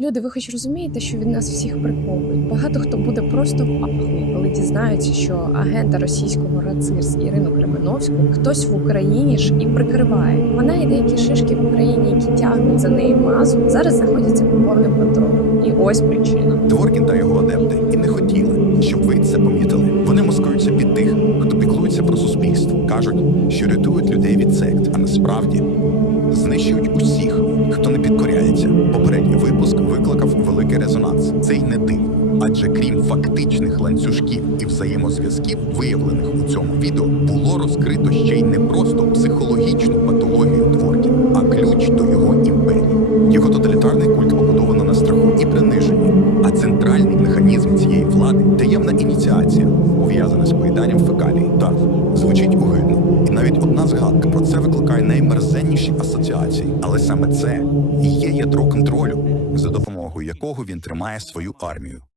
Люди, ви хоч розумієте, що від нас всіх приховують? Багато хто буде просто в ахуї, коли дізнаються, що агента російського РАЦИРС Ірину Кременовську хтось в Україні ж і прикриває. Вона і деякі шишки в Україні, які тягнуть за неї мазу, зараз знаходяться під повним контролем. І ось причина. Дворкін та його адепти і не хотіли, щоб ви це помітили. Вони маскуються під тих, хто піклується про суспільство. кажуть, що рятують людей від сект, а насправді знищують усіх, хто не підкоряється. Це й не дивно. Адже крім фактичних ланцюжків і взаємозв'язків, виявлених у цьому відео, було розкрито ще й не просто психологічну патологію Дворкіна, а ключ до його імперії. Його тоталітарний культ побудовано на страху і приниженні, а центральний механізм цієї влади таємна ініціація, пов'язана з поїданням фекалій. Так, звучить огидно. Одна згадка про це викликає наймерзенніші асоціації. Але саме це і є ядро контролю, за допомогою якого він тримає свою армію.